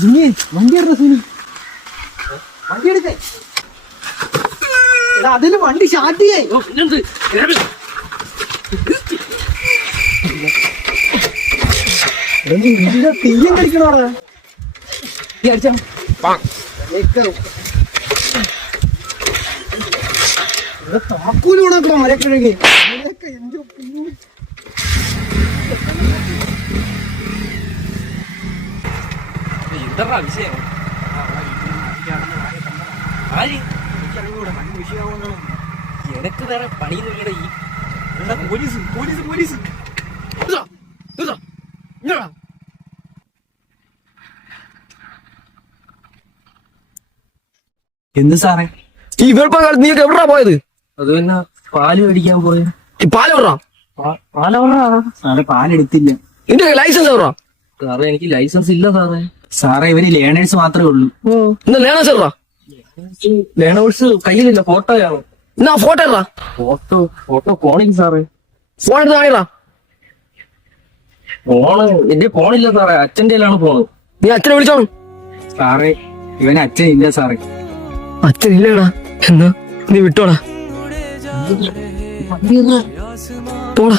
വണ്ടി എടുക്കേ. അതില് വണ്ടി സ്റ്റാർട്ട് ചെയ്യായി. തെയ്യം കളിക്കണോ താക്കൂലോണാക്കണോ മരക്കിഴങ്ങി. എന്താ വിഷയം? എനക്ക് വേറെ പണിയൊന്നുമില്ലട. ഈ പോലീസ് പോലീസ് പോലീസ് എന്ത് സാറേ ഈ വെളുപ്പകാലത്ത് നീ എവിടാ പോയത്? അത് പിന്നെ പാല് മേടിക്കാൻ പോയത്. ഈ പാല് എവിടാ? സാറേ പാലെടുത്തില്ല. നിന്റെ ലൈസൻസ് എവിടാ? സാറേ എനിക്ക് ലൈസൻസ് ഇല്ല സാറേ. സാറേ ഇവര് ലേണേഴ്സ് മാത്രമേ ഉള്ളൂ. എന്നാ ലേണേഴ്സ് എവിടാ? ലേണേഴ്സ് കയ്യിലില്ല, ഫോട്ടോയാണ്. എന്നാ ഫോട്ടോ എവിടാ? ഫോട്ടോ ഫോണില്ല സാറേ. ഫോൺ എടുത്ത് കാണിടാ. ഫോണ് എന്റെ ഫോണില്ല സാറേ, അച്ഛന്റെ കയ്യിലാണ് ഫോണ്. നീ അച്ഛനെ വിളിച്ചോണം. സാറേ ഇവന് അച്ഛൻ ഇല്ല സാറേ. അച്ഛൻ ഇല്ലടാ. എന്നാ നീ വിട്ടോടാ. പോടാ.